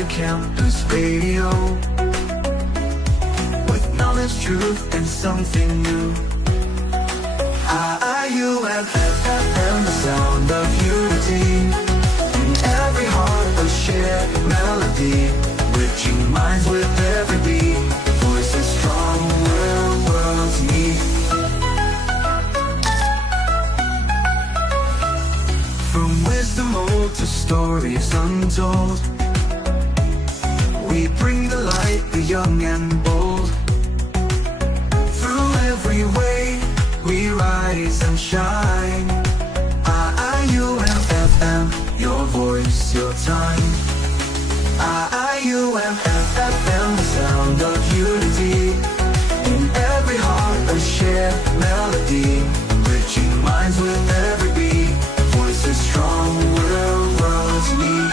a campus radio, with knowledge, truth, and something new. IIUM FM, the sound of unity. In every heart a shared melody, reaching minds with every beat. Voices strong where worlds meet. From wisdom old to stories untold, we bring the light, the young and bold. Through every way we rise and shine. IIUM FM, your voice, your time. IIUM FM, the sound of unity. In every heart a shared melody, reaching minds with every beat. Voices strong where worlds meet.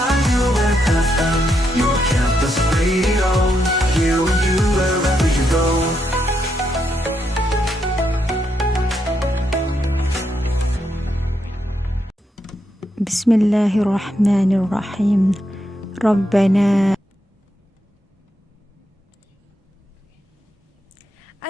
IIUM FM, your campus radio. Here with you wherever you go. بسم الله الرحمن الرحيم ربنا.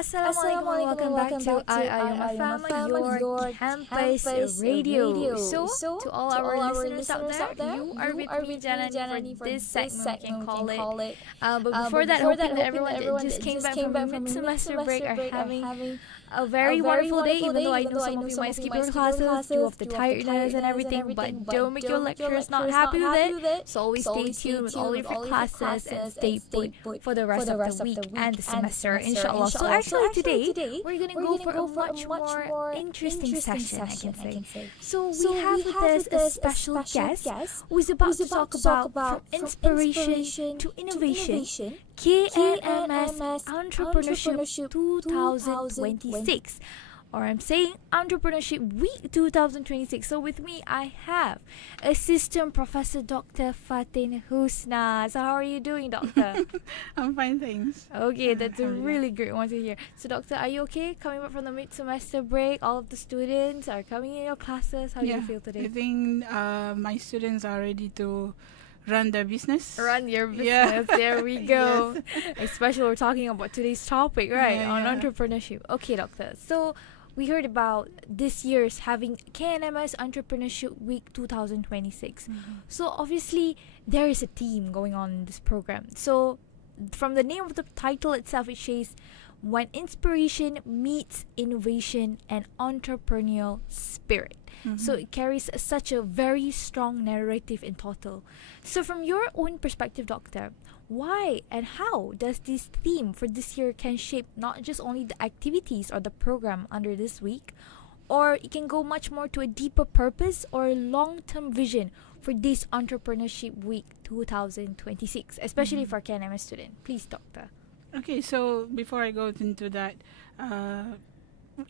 Assalamualaikum, welcome back to IIUM FM, your campus radio. So, to all our listeners out there, you are with me, Janani, for this segment, we can call it. But before that, hoping that everyone that just came back from mid-semester break are having a very wonderful day, even though I know some of you might skip your classes due of the tiredness and everything, but don't make your lecturers not happy with it. So always stay tuned with all of your classes and stay put for the rest of the week and the semester, inshallah. So actually today, we're going to go for a much more interesting session, I can say. So we have with us a special guest who is about to talk about from inspiration to innovation, KENMS Entrepreneurship 2026, or I'm saying Entrepreneurship Week 2026. So with me I have Assistant Professor Dr. Fatin Husna. So how are you doing, Doctor? I'm fine, thanks. Okay, that's a really great one to hear. So Doctor, are you okay coming back from the mid-semester break? All of the students are coming in your classes. How do you feel today? I think my students are ready to run their business. Run your business. There we go. Yes. Especially we're talking about today's topic, right? On entrepreneurship. Okay, Doctor. So we heard about this year's having KNMS Entrepreneurship Week 2026. So obviously there is a theme going on in this program. So from the name of the title itself, it says when inspiration meets innovation and entrepreneurial spirit. So it carries such a very strong narrative in total. So from your own perspective, Doctor, why and how does this theme for this year can shape not just only the activities or the program under this week, or it can go much more to a deeper purpose or long-term vision for this Entrepreneurship Week 2026, especially for KNMS student? Please, Doctor. Okay, so before I go into that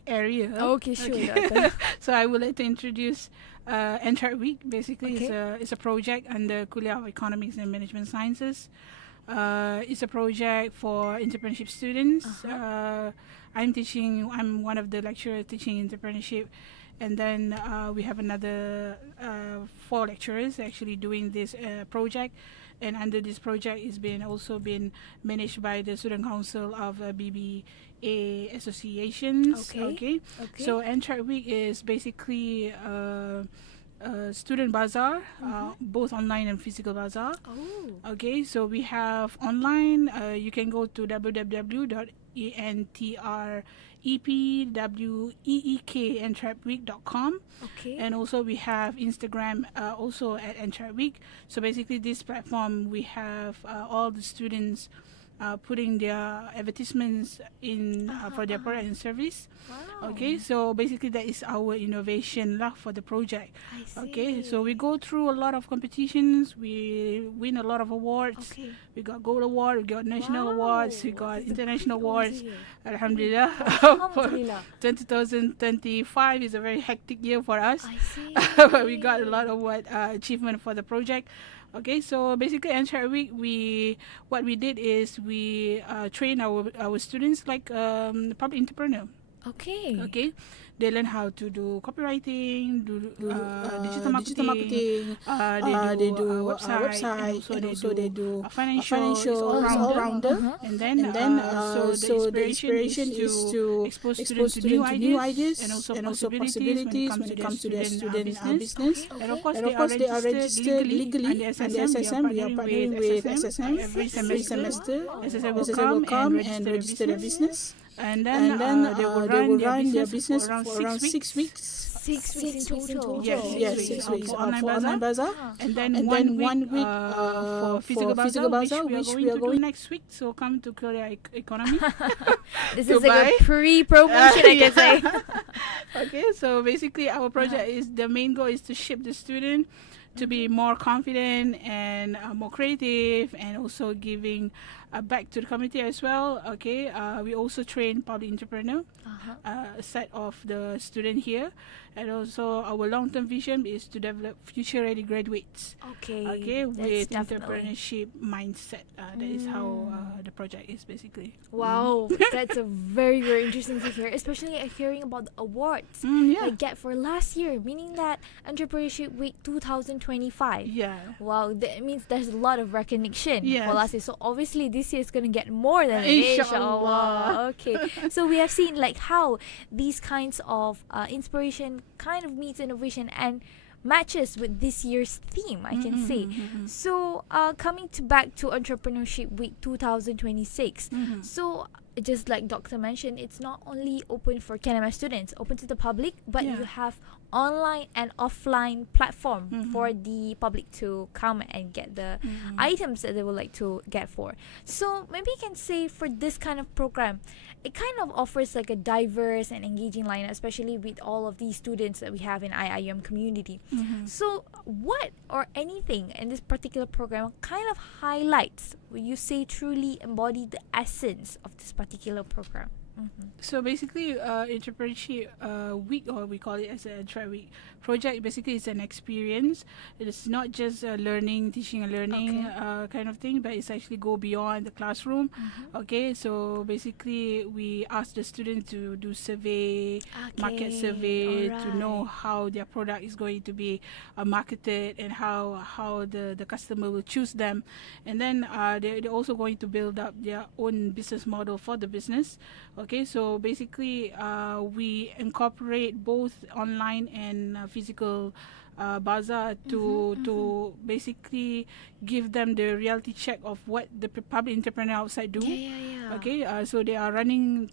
area. Okay, sure. Doctor. So I would like to introduce Etrep Week. Basically, Okay. it's a project under Kuliah of Economics and Management Sciences. It's a project for entrepreneurship students. I'm one of the lecturers teaching entrepreneurship, and then we have another 4 lecturers actually doing this project. And under this project is also been managed by the Student Council of BBA associations. Okay. So Etrep Week is basically student bazaar, both online and physical bazaar. Okay, so we have online. You can go to www.entrepweek.com. Okay. And also we have Instagram also at Etrep Week. So basically this platform we have all the students putting their advertisements in for their product and service. Wow. Okay, so basically that is our innovation lah for the project. I see. Okay, so we go through a lot of competitions. We win a lot of awards. Okay. We got gold award, we got national awards, we got international awards. Alhamdulillah. Alhamdulillah. 2025 is a very hectic year for us. I see. But we got a lot of achievement for the project. Okay, so basically Etrep Week, what we did is we train our students like public entrepreneur. Okay. Okay, they learn how to do copywriting, digital marketing, they do website, and also they do financial, all-rounder. And then so the inspiration is to expose students to new ideas and also possibilities when it comes to their student business. And of course, they are registered legally under SSM. We are partnering with SSM every semester. SSM will come and register their business. And then they will run their business for around 6 weeks. 6 weeks in total. Yes, 6 weeks for online bazaar. And then 1 week for physical bazaar, which we are going next week. So come to Korea Economy. This is like a pre-promotion, I can say. Okay, so basically our project is, the main goal is to shape the student to be more confident and more creative, and also giving back to the community as well. Okay, we also train public entrepreneur, a set of the student here, and also our long-term vision is to develop future-ready graduates. Okay, with entrepreneurship mindset. That is how the project is basically. Wow, that's a very, very interesting to hear, especially hearing about the awards I get for last year, meaning that Entrepreneurship Week 2025. Yeah. Wow, that means there's a lot of recognition for last year. So obviously this year is going to get more than Inshallah. Okay, so we have seen like how these kinds of inspiration kind of meets innovation and matches with this year's theme, I can say. So coming back to Entrepreneurship Week 2026. So just like Dr. mentioned, it's not only open for KENMS students, open to the public, but you have online and offline platform for the public to come and get the items that they would like to get for. So maybe you can say for this kind of program, it kind of offers like a diverse and engaging lineup, especially with all of these students that we have in IIUM community. So what or anything in this particular program kind of highlights, would you say, truly embody the essence of this particular program? So basically, Entrepreneurship Week, or we call it as a Etrep Week project, basically it's an experience. It is not just learning, teaching and learning kind of thing, but it's actually go beyond the classroom. Okay, so basically we ask the students to do survey, market survey, to know how their product is going to be marketed and how the customer will choose them. And then they're also going to build up their own business model for the business. Okay, so basically we incorporate both online and physical bazaar to basically give them the reality check of what the public entrepreneur outside do. Okay, so they are running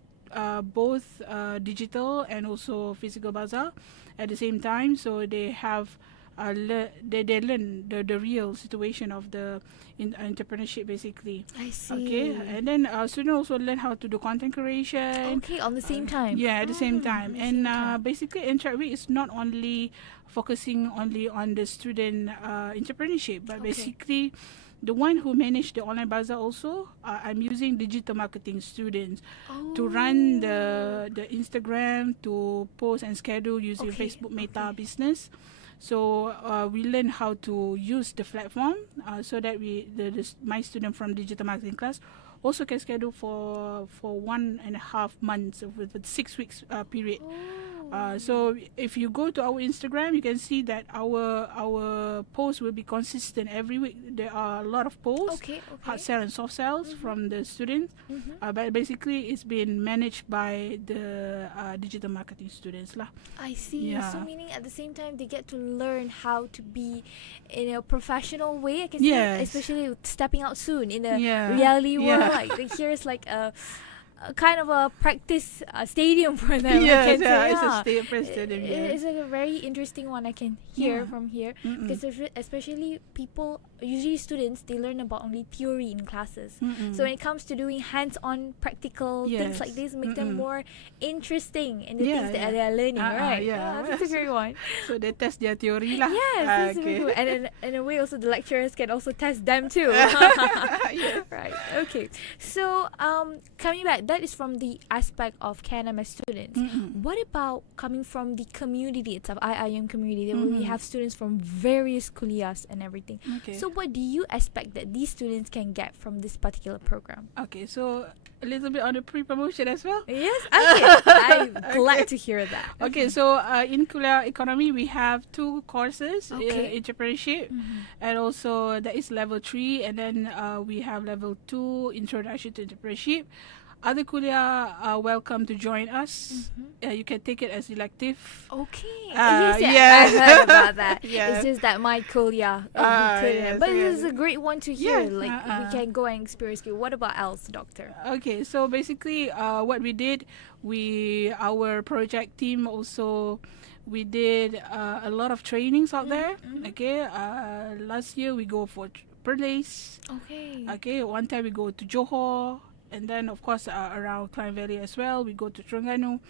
both digital and also physical bazaar at the same time, so they have they learn the real situation of the entrepreneurship basically. I see. Okay, and then students also learn how to do content creation. Okay, on the same time. Yeah, at the same time. And basically, Etrep Week is not only focusing only on the student entrepreneurship, but basically the one who manage the online bazaar also, I'm using digital marketing students to run the Instagram, to post and schedule using Facebook Meta business. So we learn how to use the platform so that my student from digital marketing class also can schedule for 1.5 months with 6 weeks period. So if you go to our Instagram, you can see that our posts will be consistent every week. There are a lot of posts, hard sell and soft sells from the students, but basically it's been managed by the digital marketing students lah. I see. So meaning at the same time they get to learn how to be in a professional way, I can say, especially stepping out soon in the reality world. Like here's like a kind of a practice stadium for them. It's a stadium. It's a very interesting one I can hear from here, because especially people, usually students, they learn about only theory in classes. So when it comes to doing hands-on practical things like this, make them more interesting in the things that they are learning, right? That's a great one. So they test their theory lah. Yes, that's very good. And in a way also the lecturers can also test them too. Right. Okay. So coming back, that is from the aspect of KENMS students. What about coming from the community itself, IIUM community, where we have students from various kuliahs and everything? So So what do you expect that these students can get from this particular program? Okay, so a little bit on the pre-promotion as well. Yes, okay. I'm glad to hear that. Okay, so in Kuliah Economy, we have 2 courses, Okay. entrepreneurship, and also that is level 3, and then we have level 2, introduction to entrepreneurship. Other kuliah are welcome to join us. You can take it as elective. Okay. Yes, I heard about that. Yeah. It's just that my kuliah. Yes, But yes. this is a great one to hear. Yes, Like we can go and experience it. What about else, doctor? Okay, so basically, what we did, our project team also, we did a lot of trainings out there. Okay, last year we go for Perlis. Okay. Okay, one time we go to Johor, and then of course around Klang Valley as well. We go to Terengganu,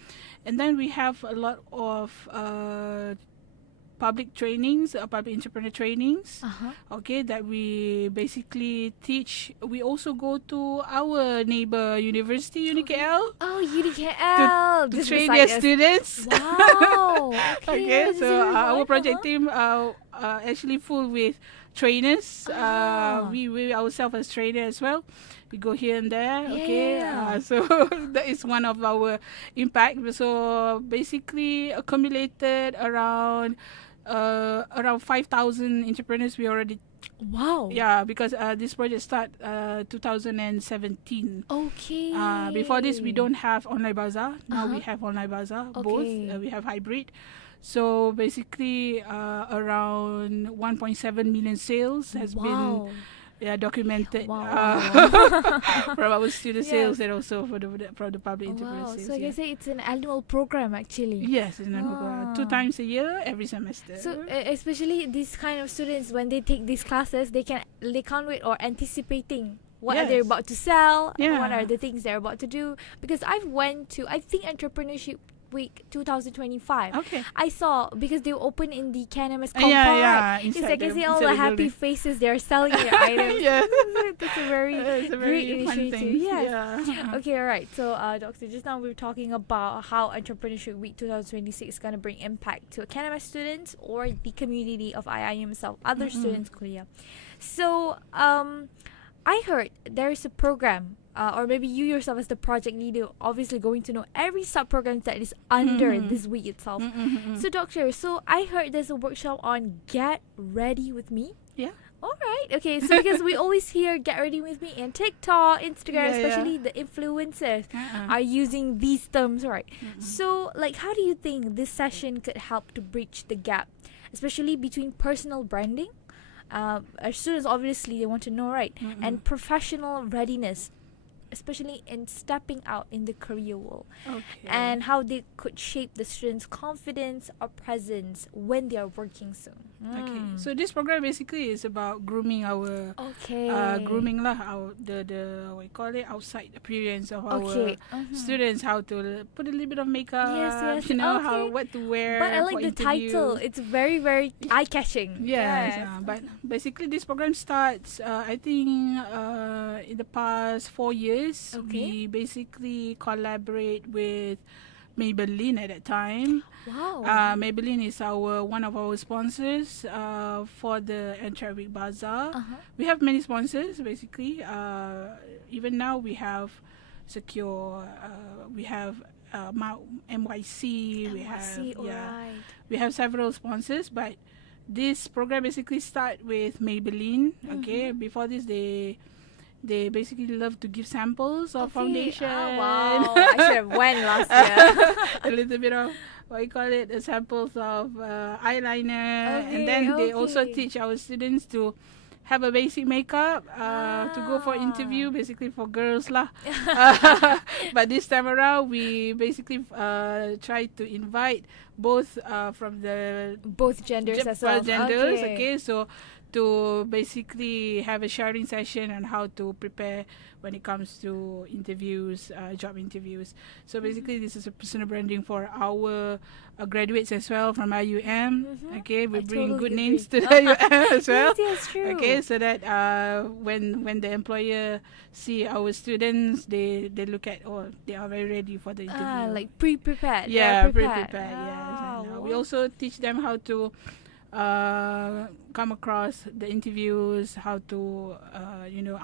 and then we have a lot of public trainings, public entrepreneur trainings. Okay, that we basically teach. We also go to our neighbor university, UniKL, Oh, UDKL. to Just train beside their us. students. Wow. Okay, this is so really our good. project team actually full with trainers. Ah. We ourselves as trainers as well. We go here and there. Yeah, Okay, yeah. so that is one of our impact. So basically accumulated around 5,000 entrepreneurs we already. Wow. Yeah, because this project start 2017. Okay. Before this, we don't have online bazaar. Now we Uh-huh. have online bazaar. Okay. Both we have hybrid. So basically, around 1.7 million sales has been Wow. documented Wow. from our student Yes. sales and also from the public entrepreneur Wow. sales. So I can say it's an annual program actually. Yes, it's Wow. 2 times a year, every semester. So especially these kind of students, when they take these classes, they can't wait or anticipating what are they Yes. about to sell, and what Yeah. are the things they're about to do. Because I think Entrepreneurship Week 2025. Okay. I saw because they open in the KENMS Yeah, compound. yeah, Right? It's inside like I the- see all inside the the happy building. faces. They're selling their items. Yeah. That's a very It's a great very fun initiative. thing. Yes. Yeah. Okay, all right. So, Doctor, just now we were talking about how Entrepreneurship Week 2026 is going to bring impact to KENMS students or the community of IIUM itself, other students, kuliah. So, I heard there is a program, or maybe you yourself as the project leader, obviously going to know every sub-program that is under this week itself. So, Doctor, so I heard there's a workshop on Get Ready With Me. Yeah. All right. Okay. So because we always hear "Get Ready With Me" in TikTok, Instagram, Yeah, especially the influencers are using these terms, right? So, like, how do you think this session could help to bridge the gap, especially between personal branding? Our students obviously they want to know, right, and professional readiness, especially in stepping out in the career world, Okay. and how they could shape the students' confidence or presence when they are working soon. Okay, so this program basically is about grooming our Okay. grooming lah, our the what you call it, outside appearance of our Okay. students, how to put a little bit of makeup, Yes, you know, how okay. what to wear. But I like for the interview. title. It's very, very eye-catching. Yes, but basically this program starts, I think, in the past 4 years. Okay. We basically collaborate with Maybelline at that time. Wow. Maybelline is one of our sponsors for the Etrep Week Bazaar. We have many sponsors basically. Even now we have Secure, we have MYC, alright. we have several sponsors, but this program basically start with Maybelline. Okay, before this they basically love to give samples of foundation. Wow. I should have went last year. A little bit of what you call it, the samples of eyeliner, Okay, and then they also okay. teach our students to have a basic makeup to go for interview, basically for girls lah. But this time around, we basically try to invite both from the Both genders as well. genders. Okay, so to basically have a sharing session on how to prepare when it comes to interviews, job interviews. So basically, this is a personal branding for our graduates as well from IUM. Okay, we I bring totally good agree. names to the IUM as well. Yes, true. Okay, so that when the employer see our students, they look at, oh, they are very ready for the interview. Like pre-prepared. Yeah, They're pre-prepared. Yes, Wow. and we also teach them how to come across the interviews, how to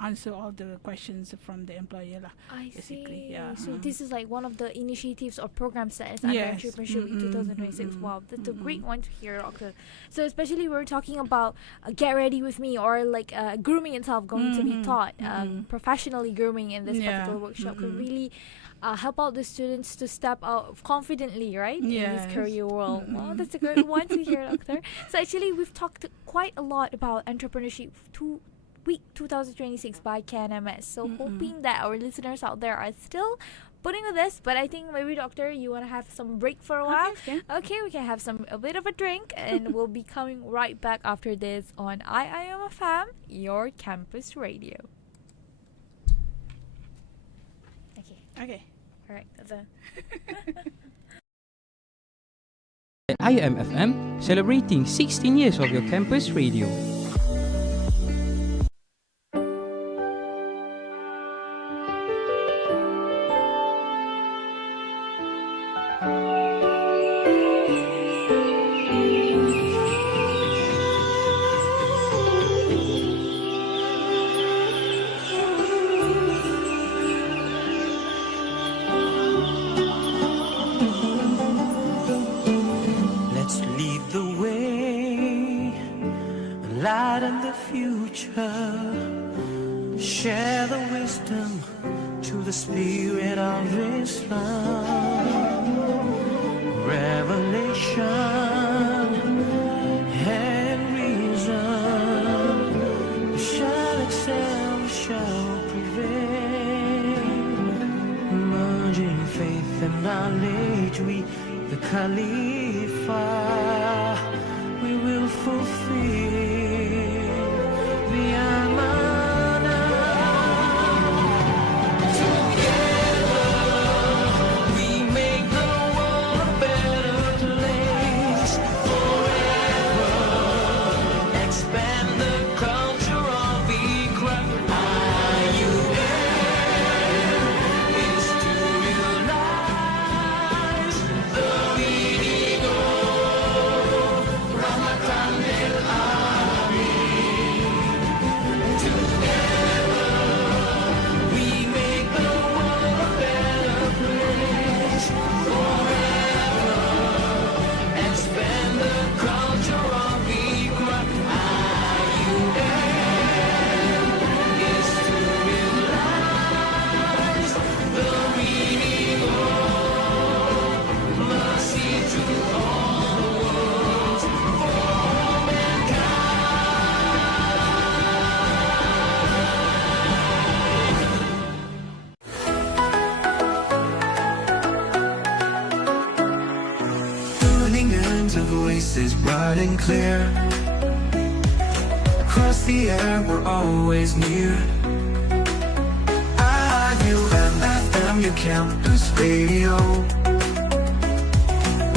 answer all the questions from the employer lah. I Basically, see. yeah. So this is like one of the initiatives or programs that is under Yes. entrepreneurship in 2026. Wow, that's a great Mm-mm. one to hear, Doctor. So especially we're talking about get ready with me, or like grooming itself going to be taught. Professionally grooming in this Yeah. particular workshop could really help out the students to step out confidently, right, in this Yes. career world. Wow, that's a great one to hear, Doctor. So actually, we've talked quite a lot about entrepreneurship week 2026 by KNMS. So hoping that our listeners out there are still putting with this, but I think maybe, Doctor, you want to have some break for a while. Okay, we can have a bit of a drink, and we'll be coming right back after this on IIUM FM, your campus radio. Okay. All right, that's a IIUM FM, celebrating 16 years of your campus radio. Let's lead the way, lighten the future, share the wisdom to the spirit of Islam. Revelation and reason, we shall excel, we shall prevail. Merging faith and knowledge, we the Khalifa, we will fulfill the Amanah. Together, we make the world a better place. Forever, expand the culture of Iqra. IUM is to realize the meaning of Ramadan al-Amin. Together, we make the world a better place. Forever, expand the culture of Iqra. IUM is to realize the meaning of mercy to all worlds for tuning into voices bright and clear. Across the air, we're always near. IIUM FM, your campus radio.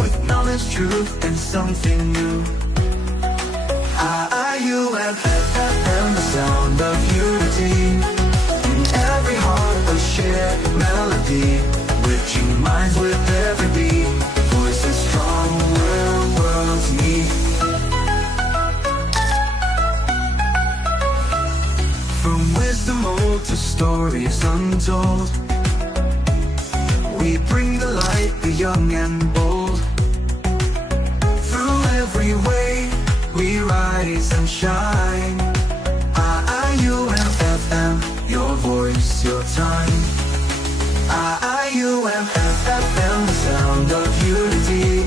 With knowledge, truth, and something new. IIUM FM, the sound of unity. In every heart, a shared melody. Reaching minds with every beat. Voices strong where worlds meet. From wisdom old to stories untold, we bring the light, the young and bold. Through every way, we rise and shine. IIUM FM, your voice, your time. IIUM FM, the sound of unity.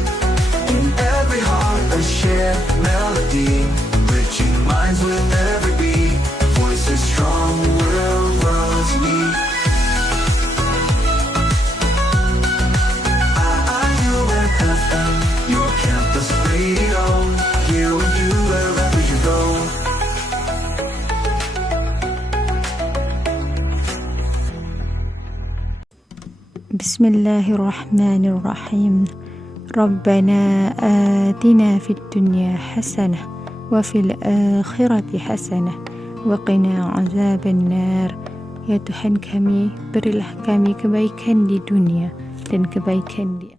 In every heart, a shared melody. Reaching minds with every beat. Voices strong where worlds meet. IIUM FM, your campus radio. Here with you wherever you go. بسم الله الرحمن الرحيم. ربنا آتنا في الدنيا حسنة وفي الآخرة حسنة وقنا عذاب النار. Ya Tuhan kami, berilah kami kebaikan di dunia dan kebaikan di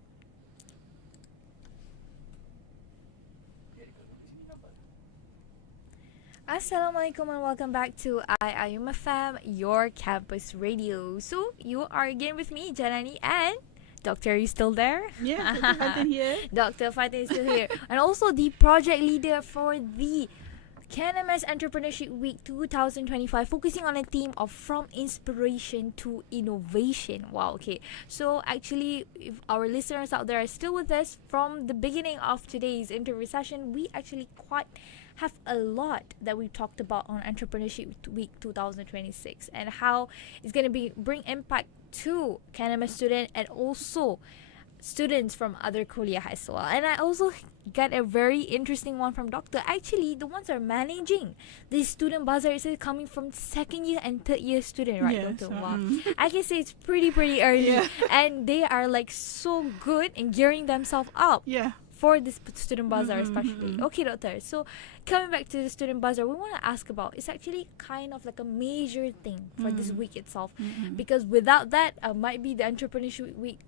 Assalamualaikum and welcome back to IIUM FM, your campus radio. So, you are again with me, Janani, and Doctor, are you still there? Yeah, Dr. Fatin here. Dr. Fatin is still here. And also the project leader for the KENMS Entrepreneurship Week 2025, focusing on a theme of from inspiration to innovation. Wow, okay. So actually, if our listeners out there are still with us from the beginning of today's interview session, we actually quite have a lot that we talked about on Entrepreneurship Week 2026 and how it's going to bring impact to KENMS students and also students from other kuliah as well. And I also got a very interesting one from Doctor. Actually, the ones that are managing this student bazaar is coming from second year and third year student, right, Yes, Doctor? Wow. I can say it's pretty early. Yeah. And they are like so good in gearing themselves up Yeah. for this student bazaar especially. Okay, Doctor. So coming back to the student bazaar, we want to ask about, it's actually kind of like a major thing for this week itself, because without that, might be the Entrepreneurship Week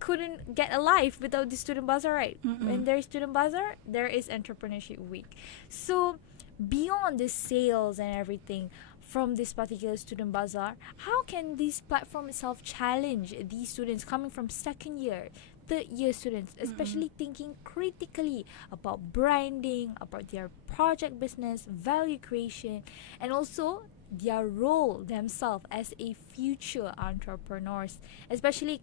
couldn't get alive without the student bazaar, right? When there is student bazaar, there is Entrepreneurship Week. So beyond the sales and everything from this particular student bazaar, how can this platform itself challenge these students coming from second year, third year students, especially thinking critically about branding, about their project business, value creation, and also their role themselves as a future entrepreneurs, especially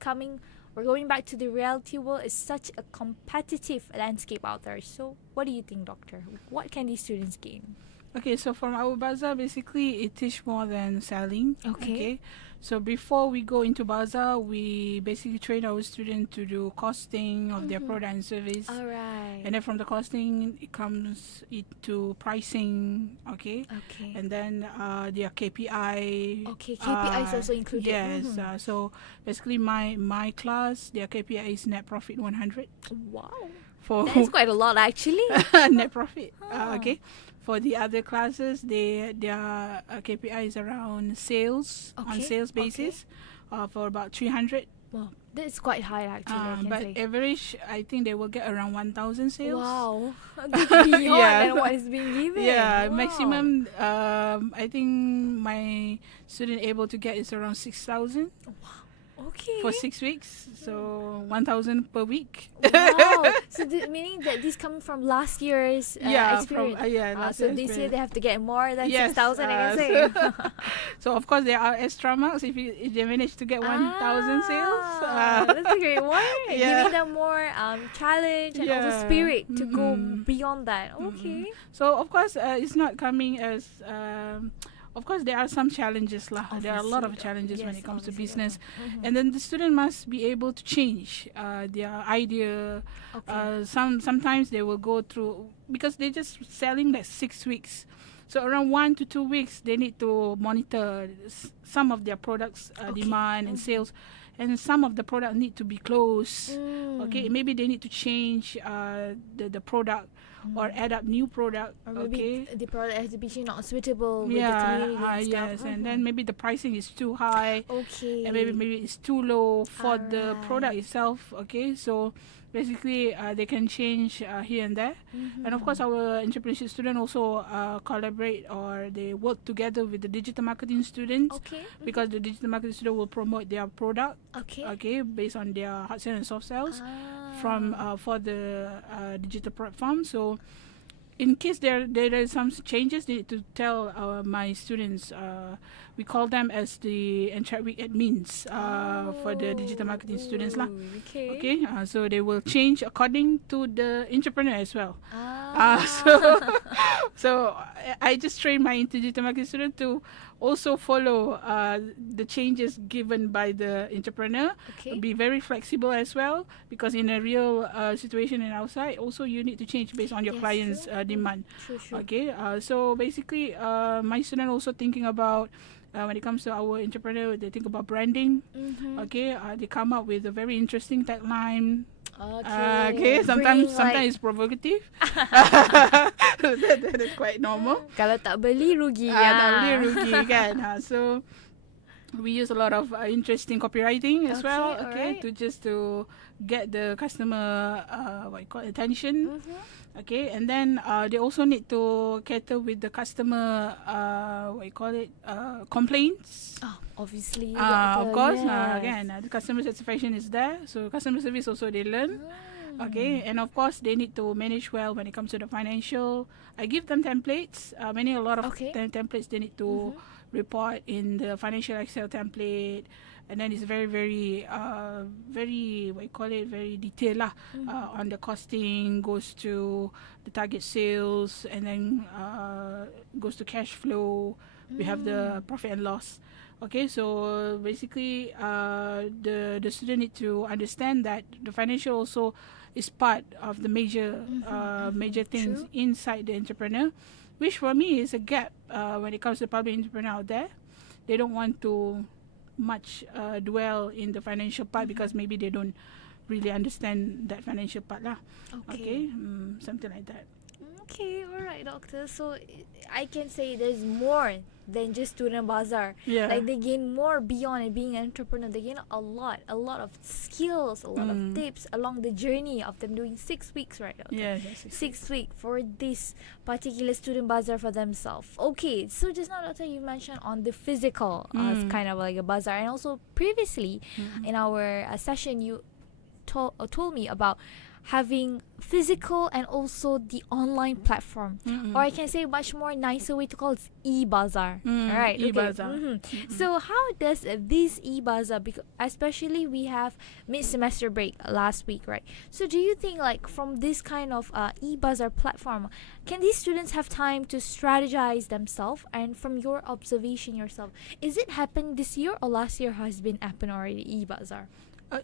we're going back to the reality world. It's such a competitive landscape out there. So what do you think, Doctor? What can these students gain? Okay, so from our bazaar, basically, it is more than selling. Okay. So before we go into bazaar, we basically train our students to do costing of their product and service. All right. And then from the costing, it comes into pricing, okay? Okay. And then their KPI. Okay, KPI is also included. Yes. So basically, my class, their KPI is net profit 100. Wow. For That's quite a lot, actually. net profit. Okay. For the other classes, their KPI is around sales on Okay, sales basis, for about 300. Wow, that's quite high, actually. I can But say. average, I think they will get around 1,000 sales. Wow, beyond Yeah. than what is being given. Yeah, Wow. maximum. I think my student able to get is around 6,000 Okay. for 6 weeks. So 1,000 per week. Wow. So meaning that this coming from last year's Yeah, experience. last So year's this year experience. they have to get more than Yes, 6,000, I can say. So of course there are extra marks if they manage to get 1,000 sales. That's a great one. Yeah. Giving them more challenge and also Yeah. spirit to go beyond that. Okay. So of course it's not coming as. Of course, there are some challenges lah. There are a lot of Obviously, challenges when yes, it comes to obviously, business, and then the student must be able to change their idea. Okay. Sometimes they will go through because they're just selling like 6 weeks. So around 1 to 2 weeks, they need to monitor some of their products demand and sales, and some of the product need to be closed. Okay, maybe they need to change the product or add up new product. Or maybe Okay. the product has to be not suitable with the Yeah, community and stuff. yes, and then maybe the pricing is too high, Okay. and maybe it's too low for the product Alright. itself. Okay, so basically they can change here and there, and of course our entrepreneurship student also collaborate or they work together with the digital marketing students, Okay. because the digital marketing student will promote their product, Okay. okay, based on their hard sales and soft sales Ah. from for the digital platform. So in case there are some changes, they need to tell my students. We call them as the Etrep Week admins for the digital marketing students lah. Okay. Okay, so they will change according to the entrepreneur as well. Ah. So I just train my digital marketing student to also follow the changes given by the entrepreneur. Okay. Be very flexible as well, because in a real situation and outside, also you need to change based on your Yes, client's true. demand. True. Okay, so basically, my student also thinking about when it comes to our entrepreneur, they think about branding. Okay, they come up with a very interesting tagline. Okay, sometimes it's provocative. that is quite normal. Kalau tak beli rugi Tak boleh rugi kan. So we use a lot of interesting copywriting as Okay, well. Okay, alright. to get the customer attention. Okay, and then they also need to cater with the customer complaints. Oh, obviously. Of course, yes. again, the customer satisfaction is there, so customer service also they learn. Okay, and of course they need to manage well when it comes to the financial. I give them templates. A lot of Okay. templates they need to report in the financial Excel template, and then it's very very very detailed lah. On the costing, goes to the target sales, and then goes to cash flow. We have the profit and loss. Okay, so basically the student need to understand that the financial also is part of the major things True. inside the entrepreneur, which for me is a gap when it comes to public entrepreneur out there. They don't want to much dwell in the financial part because maybe they don't really understand that financial part lah. Okay, something like that. Okay, alright, doctor. So I can say there's more than just student bazaar. Yeah. Like they gain more beyond it being an entrepreneur. They gain a lot of skills, a lot of tips along the journey of them doing 6 weeks, right, doctor? Yeah, that's it. 6 weeks for this particular student bazaar for themselves. Okay, so just now, doctor, you mentioned on the physical kind of like a bazaar, and also previously in our session you told me about having physical and also the online platform, or I can say much more nicer way to call it e-bazaar. Alright, e-bazaar. Okay. So how does this e-bazaar, especially we have mid-semester break last week, right? So do you think like from this kind of e-bazaar platform, can these students have time to strategize themselves? And from your observation yourself, is it happened this year or last year has been happened already, e-bazaar?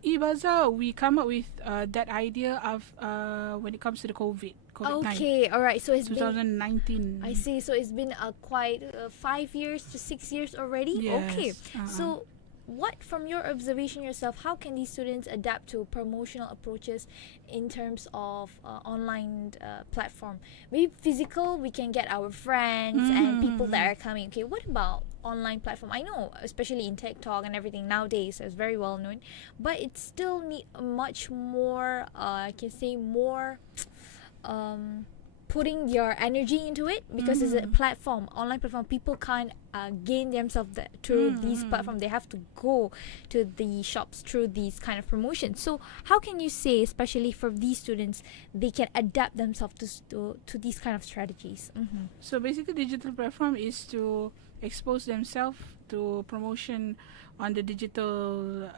e-bazaar, we come up with that idea of when it comes to the COVID-19. Okay, alright. So it's been 2019. I see. So it's been quite 5 years to 6 years already. Yes. Okay. So, what from your observation yourself? How can these students adapt to promotional approaches in terms of online platform? Maybe physical, we can get our friends and people that are coming. Okay. What about online platform? I know, especially in TikTok and everything nowadays, it's very well known, but it still need much more. I can say more. Putting your energy into it, because it's a platform, online platform. People can't gain themselves through these platforms. They have to go to the shops through these kind of promotions. So how can you say, especially for these students, they can adapt themselves to these kind of strategies? So basically, digital platform is to expose themselves to promotion on the digital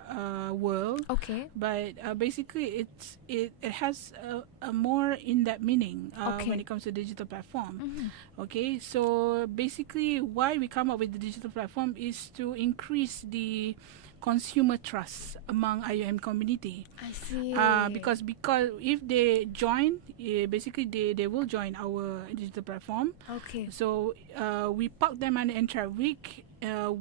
world. Okay. But basically, it has a more in-depth meaning when it comes to digital platform. Okay, so basically, why we come up with the digital platform is to increase the consumer trust among IUM community. I see. Because if they join, basically they will join our digital platform. Okay. So we park them on the Etrep Week,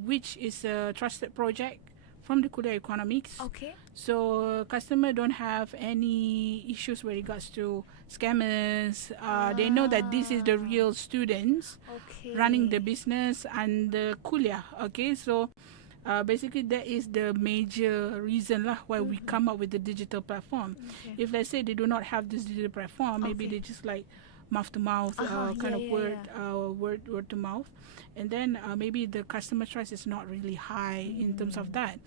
which is a trusted project from the Kuliah Economics. Okay. So customer don't have any issues with regards to scammers. They know that this is the real students running the business and the Kuliah. Okay, so basically that is the major reason lah why we come up with the digital platform. If let's say they do not have this digital platform, maybe they just like mouth to mouth word to mouth, and then maybe the customer trust is not really high in terms of that.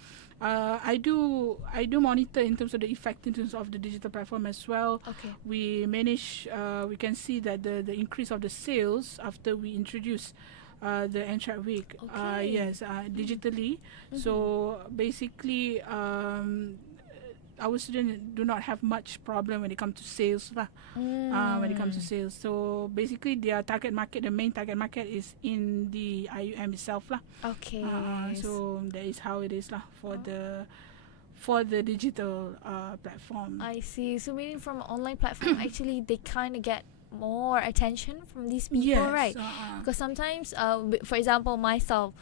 I do monitor in terms of the effectiveness of the digital platform as well. Okay. We manage we can see that the increase of the sales after we introduce the Etrep Week digitally. So basically our students do not have much problem when it comes to sales lah. When it comes to sales, so basically their target market, the main target market is in the IUM itself lah. Okay. So that is how it is lah for the digital platform. I see. So meaning from online platform, actually they kind of get more attention from these people, right? Because sometimes, for example, myself,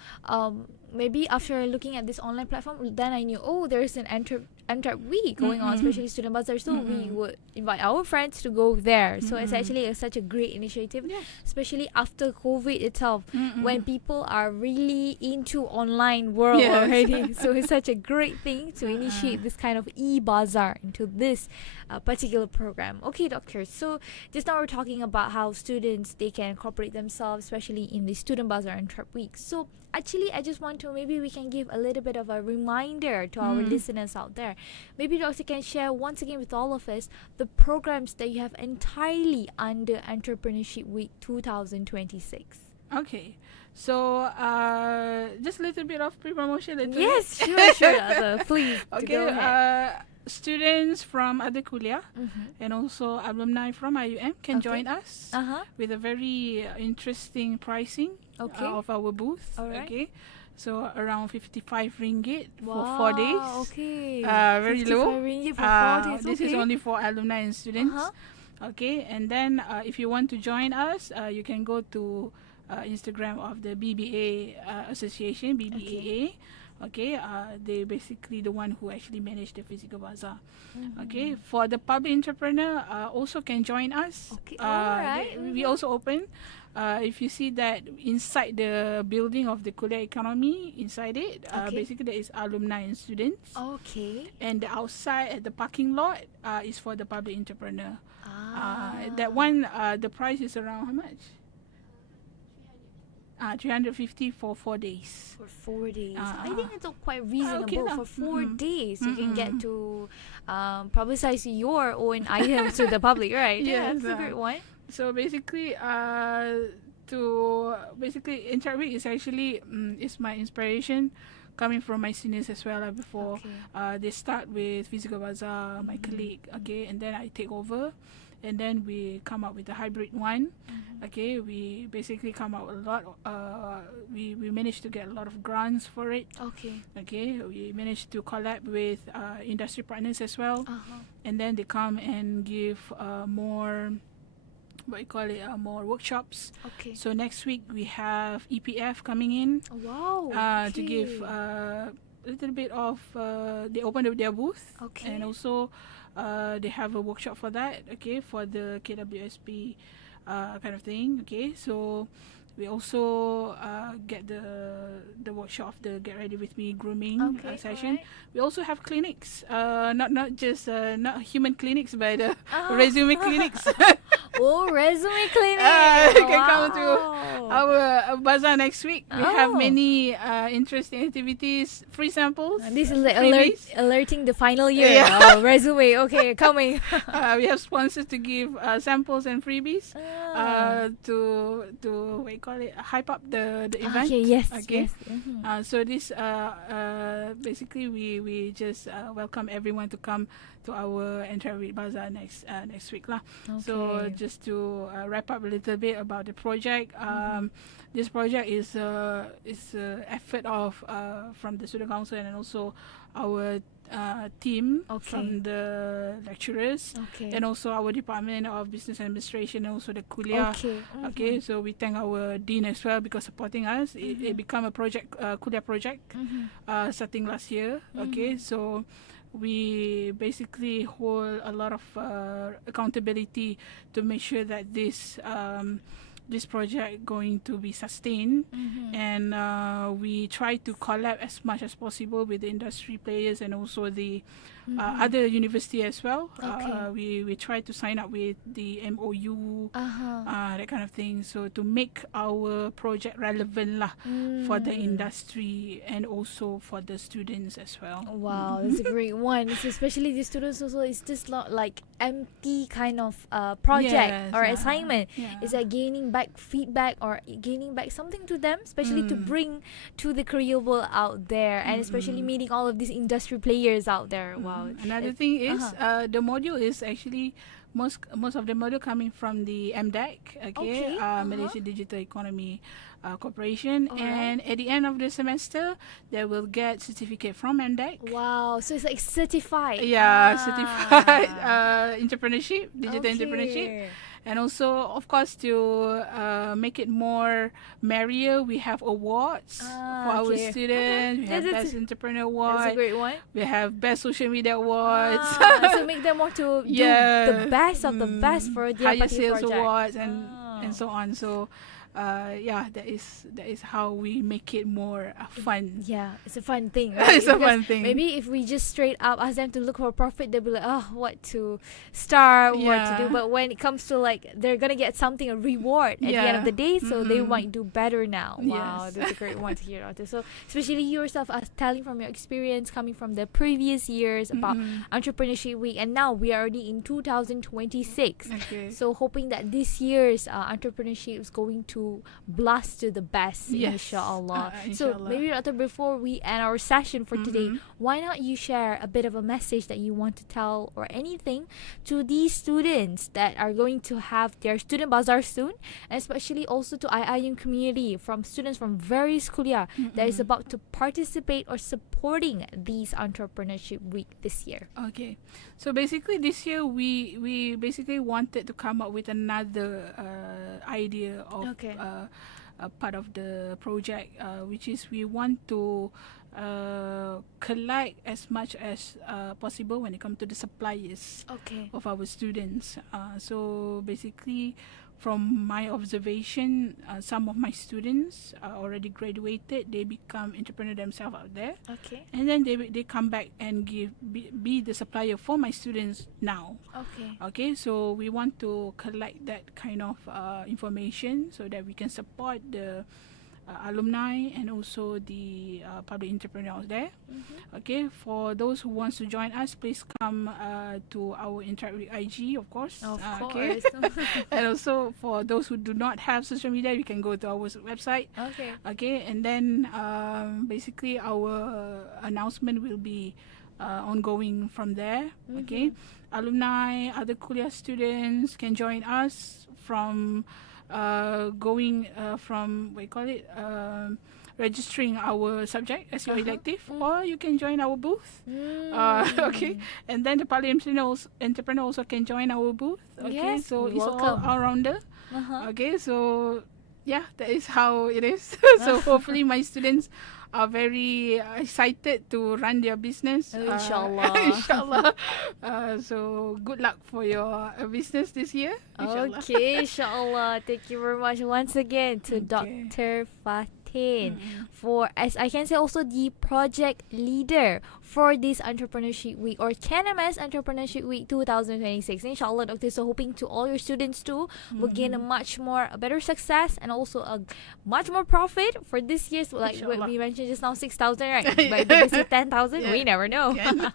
maybe after looking at this online platform, then I knew, oh, there's an Entrep Week going on, especially Student Bazaar, so we would invite our friends to go there. So it's actually such a great initiative, especially after COVID itself, when people are really into online world already. So it's such a great thing to initiate this kind of e-bazaar into this particular program. Okay, doctors. So just now we're talking about how students, they can incorporate themselves, especially in the Student Bazaar and Entrep Week. So actually, I just want to, maybe we can give a little bit of a reminder to our listeners out there. Maybe Doctor can share once again with all of us the programs that you have entirely under Entrepreneurship Week 2026. Okay. So, just a little bit of pre-promotion. Yes, sure. Please. Okay. Go ahead. Students from other kuliah and also alumni from IUM can Okay. join us with a very interesting pricing Okay. of our booth. Alright. Okay. So around 55 ringgit for Wow, 4 days. Okay. Very 55 low. ringgit for 4 days. This is only for alumni and students. Okay, and then if you want to join us, you can go to Instagram of the BBA Association, BBAA. Okay, they basically the one who actually manage the physical bazaar. Okay, for the public entrepreneur, also can join us. Okay, alright. We also open. If you see that inside the building of the Kuliah Economy, inside it, basically there is alumni and students. Okay. And the outside at the parking lot is for the public entrepreneur. That one, the price is around how much? 350 for 4 days. For 4 days. I think it's quite reasonable. lah. For 4 days, you can get to publicize your own items to the public, right? Yeah, Yes, that's a great one. So basically, Etrep Week is actually is my inspiration, coming from my seniors as well. Before they start with physical bazaar, my colleague, okay, and then I take over, and then we come up with a hybrid one. Okay, we basically come out a lot. We managed to get a lot of grants for it. Okay. Okay, we managed to collab with industry partners as well, and then they come and give more. More workshops. Okay. So next week we have EPF coming in Wow. to give a little bit of. They open their booth, Okay. and also they have a workshop for that. Okay, for the KWSP kind of thing. Okay, so we also get the workshop of the Get Ready With Me grooming session. alright. We also have clinics, not just not human clinics, but resume clinics. Oh, resume clinic. You can come to our bazaar next week. We have many interesting activities, free samples. This is like freebies. alerting the final year. Yeah. Oh, resume. Okay, coming. We have sponsors to give samples and freebies to what you call it, hype up the event. Okay, yes, Okay. yes. So this basically we just welcome everyone to come to our Entrep Week Bazaar next week lah. So Okay. just to wrap up a little bit about the project, this project is effort of from the student council and also our team from the lecturers Okay. and also our department of business administration and also the kuliah. Okay. Okay, so we thank our dean as well because supporting us. It become a project, kuliah project, starting last year. Okay, so we basically hold a lot of accountability to make sure that this project going to be sustained, and we try to collab as much as possible with the industry players and also the other university as well. We try to sign up with the MOU, that kind of thing, so to make our project relevant lah for the industry and also for the students as well. Wow, that's a great one. So especially the students also, it's just not like empty kind of project Yes, or assignment. yeah. It's like gaining back feedback or gaining back something to them, especially to bring to the career world out there, and especially meeting all of these industry players out there. Wow. Another thing is the module is actually most of the module coming from the MDEC, Okay, Malaysia Digital Economy Corporation, Alright. and at the end of the semester they will get certificate from MDEC. Wow, so it's like certified. Yeah, certified entrepreneurship, digital entrepreneurship. And also, of course, to make it more merrier, we have awards for our okay. students. We have That's- Best Entrepreneur That's a Award. great one. We have Best Social Media Awards. So make them more to do Yeah. the best of the best for their Higher particular sales project. awards and so on. So, yeah, that is how we make it more fun. Yeah, it's a fun thing, right? It's a Because fun thing. Maybe if we just straight up ask them to look for profit, they'll be like, oh, what to start, what to do. Yeah. But when it comes to like, they're gonna get something, a reward at the end of Yeah. the day, so they Mhm. might do better now. Wow, Yes. that's a great one to hear out there. So especially yourself, telling from your experience, coming from the previous years about Entrepreneurship Week, and now we are already in 2026. Okay. So hoping that this year's entrepreneurship is going to blast to the best, Yes. inshallah. So Inshallah. maybe Dr. before we end our session for today, Mhm. why not you share a bit of a message that you want to tell or anything to these students that are going to have their student bazaar soon, and especially also to IIUM community from students from various kuliah that is about to participate or supporting these entrepreneurship week this year. Okay, so basically this year we basically wanted to come up with another idea of Okay. a part of the project, which is we want to collect as much as possible when it comes to the suppliers Okay. of our students. So basically, from my observation, some of my students are already graduated. They become entrepreneur themselves out there, Okay. and then they come back and be the supplier for my students now. Okay. Okay, so we want to collect that kind of information so that we can support the alumni and also the public entrepreneurs there. Okay, for those who wants to join us, please come to our Etrep IG, of course. Of Okay. course. And also for those who do not have social media, you can go to our website. Okay. Okay, and then basically our announcement will be ongoing from there. Okay, alumni, other kuliah students can join us from going from what you call it, registering our subject as your elective, or you can join our booth. Okay, and then the public entrepreneur also can join our booth. Okay, Yes, so it's welcome. all rounder. Okay, so yeah, that is how it is. So hopefully my students are very excited to run their business. Inshallah. Inshallah. So good luck for your business this year. Inshallah. Okay, inshallah. Thank you very much once again to Okay. Dr. Fatin for, as I can say, also the project leader for this Entrepreneurship Week or KENMS Entrepreneurship Week 2026. Inshallah, Doctor, so hoping to all your students too will gain a much more a better success and also a much more profit for this year's, like what Inshallah. we mentioned just now, 6,000, right? But if it's 10,000, we Yeah. never know. Can.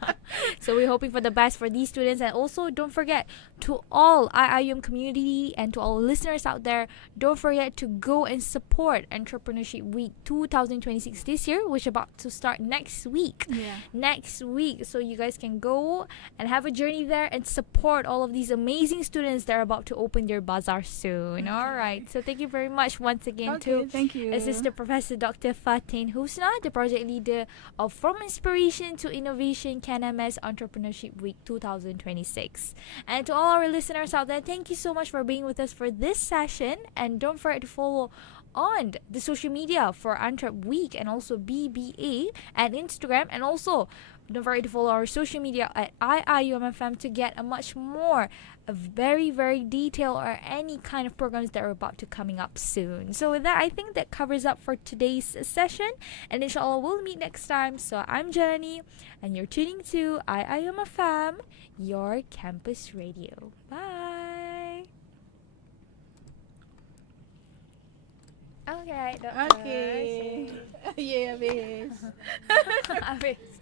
So we're hoping for the best for these students, and also don't forget to all IIUM community and to all listeners out there, don't forget to go and support Entrepreneurship Week 2026 this year, which is about to start next week. Next week, so you guys can go and have a journey there and support all of these amazing students that are about to open their bazaar soon. All right, so thank you very much once again Okay, to thank you. Assistant Professor Dr. Fatin Husna, the project leader of From Inspiration to Innovation KENMS Entrepreneurship Week 2026. And to all our listeners out there, thank you so much for being with us for this session. And don't forget to follow on the social media for Entrep Week and also BBA and Instagram, and also don't forget to follow our social media at IIUMFM to get a much more a very detailed or any kind of programs that are about to coming up soon. So with that, I think that covers up for today's session, and inshallah we'll meet next time. So I'm Jenny and you're tuning to IIUMFM, your campus radio. Bye. Okay, Doktor. Okay. Yeah, habis. Habis.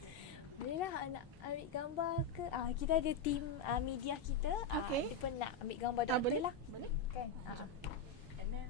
Bolehlah nak ambil gambar ke? Kita ada tim media kita. Okay. Dia pun nak ambil gambar doktor boleh. lah. Boleh. Kan? And then